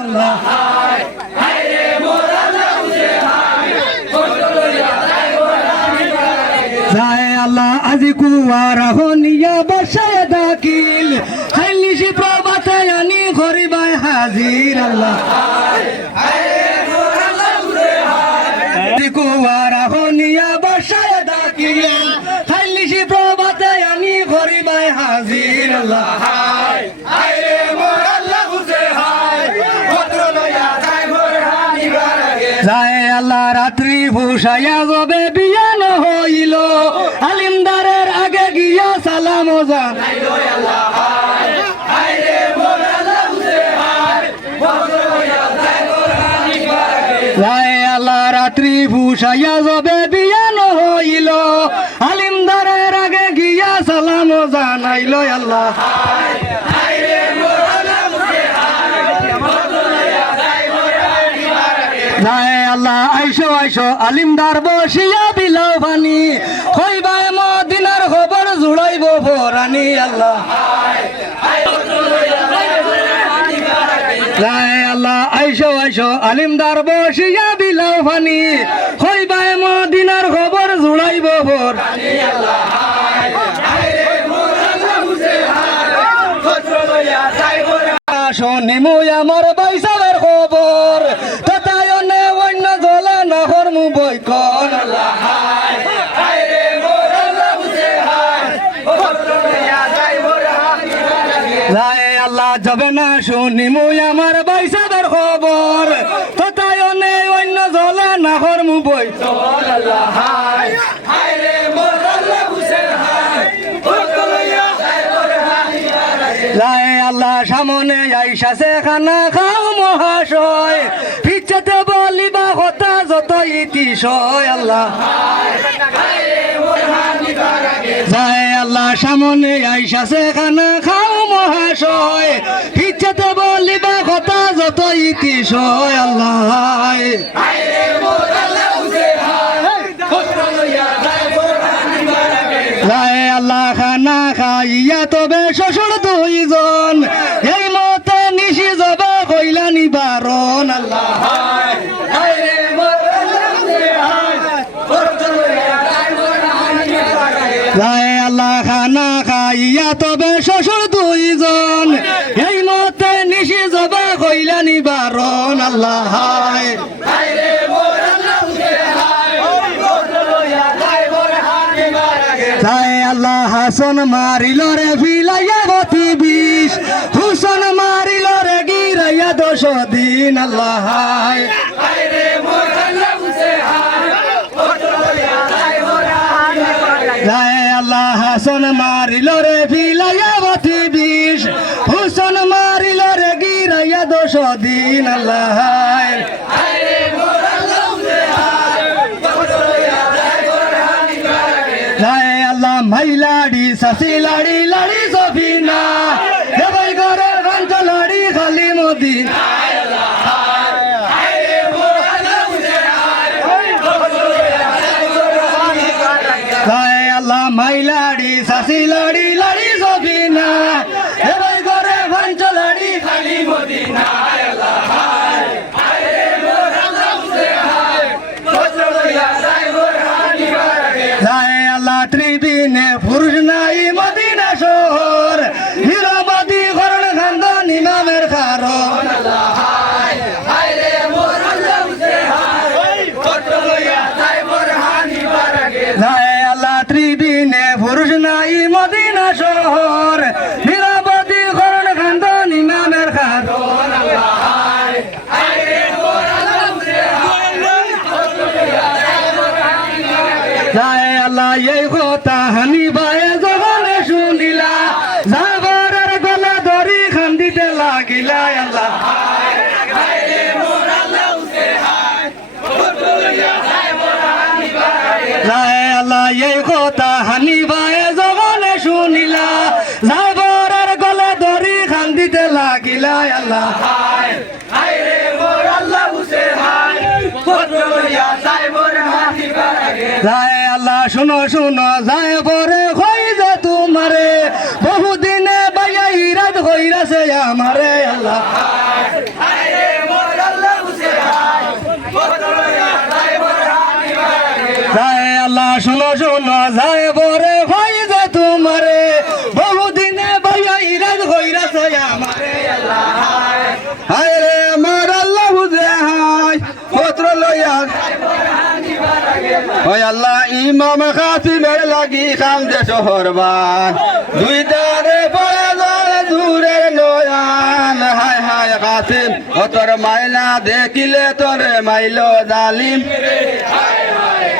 আল্লাহ আজি কুয়ার হনিয়া বসায় দাকিল হাইলিশি প্রভাতে আনি ঘরিবাই হাজির আল্লাহ কুয়ার হনিয়া বসায় দাকিল হাইলিশি প্রভাতে আনি ঘরিবাই হাজির আল্লাহ যায় আল্লাহ রাত্রি ভূষায়া যাবে বিয়ান হইল আলিমদারের আগে গিয়া সালাম জানাইল যায় আল্লাহ রাত্রি ভূষায়া যাবে বিয়ান হইল আলিমদারের আগে গিয়া সালাম জানাইল আল্লাহ আল্লাহ আইসো আইসো আলিমদার বসিয়া বিলাও পানি হইবাই মদিনার খবর জুড়াইব ভরানি আল্লাহ আল্লাহ আইসো আইসো আলিমদার বসিয়া বিলাও পানি হইবাই মদিনার খবর জুড়াইব ভরানি আল্লাহ শোনিমু আমার বাইসাবের খবর তথায়নে অন্য জলা নহর মু বই কন আল্লাহ যাবে না শুনিমু আমার বাইসাবের খবর তথায়নে অন্য জলা নহর মু বই কন আল্লাহ সামনে আইসাছে খানা খাও মহাশয় পিছাতে বলিবা কথা যত ইতিশয় আল্লাহ আল্লাহ সামনে আইসাছে খানা খাও মহাশয় পিছাতে বলিবা কথা যত ইতিশয় আল্লাহ আল্লাহ খানা খাইয়া তবে শ্বশুর দুইজন এই মতে নিশি যাবে কইলা নিবারণ আল্লাহ আল্লাহ খানা খাইয়া তবে শ্বশুর দুইজন এই মতে নিশি যাবে কইলা নিবারণ আল্লাহ আল্লাহ হাসন মারিল রে ফিলাইয়া গতি বিষ হুসন মারিল রে গিরাইয়া 10 দিন আল্লাহ আল্লাহ হাসন মারিল রে ফিলাইয়া গতি বিষ হুসন মারিল রে গিরাইয়া 10 দিন আল্লাহ মাইলাড়ি সাসি লাড়ি লাড়ি সফিনা দেবাই ঘরে ভাঞ্চ লাড়ি খালি মদিনা আল্লাহ মাইলাড়ি সাসি লাড়ি লাড়ি সফিনা দেবাই ঘরে ভাঞ্চ লাড়ি খালি মদিনা ত্রিদিনে পুরুষ নাই মদিনা শহর নিরাবাদী করণ খান্দ নিমামের কারণ আল্লাহ ত্রিদিনে পুরুষ নাই মদিনা শহর নিরাবাদী করণ খান্দ নিমামের কারণ আল্লাহ এই কথা হানিবায় জবানে শুনিলা যাবার গলা ধরি খান্দিতে লাগিলা আল্লাহ আল্লাহ এই কথা হানিবায় জবানে শুনিলা যাবার গলা ধরি খান্দিতে লাগিলা আল্লাহ আল্লাহ শুনো শুনো যায় পরে হই যে তোমারে বহুদিনে বাইয়া ইরাদ হইরাছে আমারে আল্লাহ শোনো শোনো যায় বরে ভাই যে তোমারে বহুদিনে ভাইয়া ইরাজ হইরা চাই আমারে আল্লাহ হায় রে আমার আল্লাহ বুঝে হায় পত্র লইয়া ওই আল্লাহ ইমাম খাসিমের লাগি খাম যে শহরবান দুই দারে পড়ে যায় দূরের নয়ান হায় হায় খাসিম ও তোর মাইনা দেখিলে তোরে মাইলো জালিম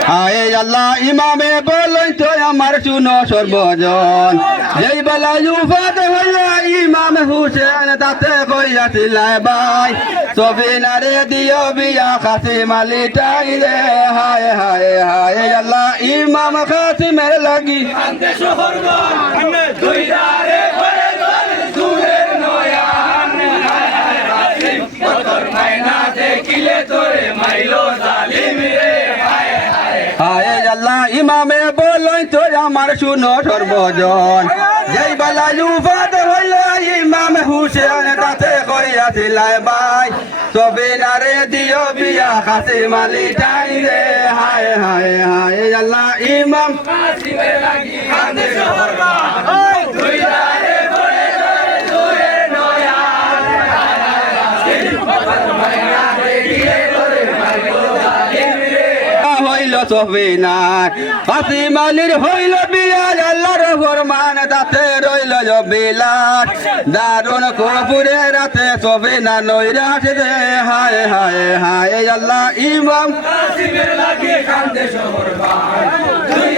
হায় আল্লাহ ইমামে বলই তো আমার শুনো সর্বজন যেই বেলা ইউফাত হইয়া ইমাম হুসেন তাতে কইয়াছিলাই ভাই সবিনারে দিও বিয়া খাসিম আলী টাই রে হায় হায় হায় আল্লাহ ইমাম খাসিমের লাগি আনতে শহরগণ দুই দারে পড়ে যায় দূরের নয়ান হায় হায় খাসিম তোর মাইনা দেখিলে তোরে মাইলো জালিম রে হায় হায় আল্লাহ ইমামে বলই তো আমার শুনো সর্বজন যেই বেলা ইউফাত হইল ইমাম হুসেন তাতে করিয়াছিলাই ভাই সবিনারে দিও বিয়া খাসিম আলী টাই রে হায় হায় হায় আল্লাহ ইমাম খাসিমের লাগি কান্দে শহরগণ দুই দারে পড়ে যায় দূরের নয়ান হায় হায় খাসিম তোর মাইনা দেখিলে তোরে মাইলো জালিম রে হইল সবিনার খাসিম আলীর হইল বিয়া আল্লাহর ফরমান তাতে রইল বিলাট দারুন কপুরে রাতে সবিনা নৈরাট রে হায় হায় হায় আল্লাহ ইমাম খাসিমের লাগি কান্দে শহরগণ দুই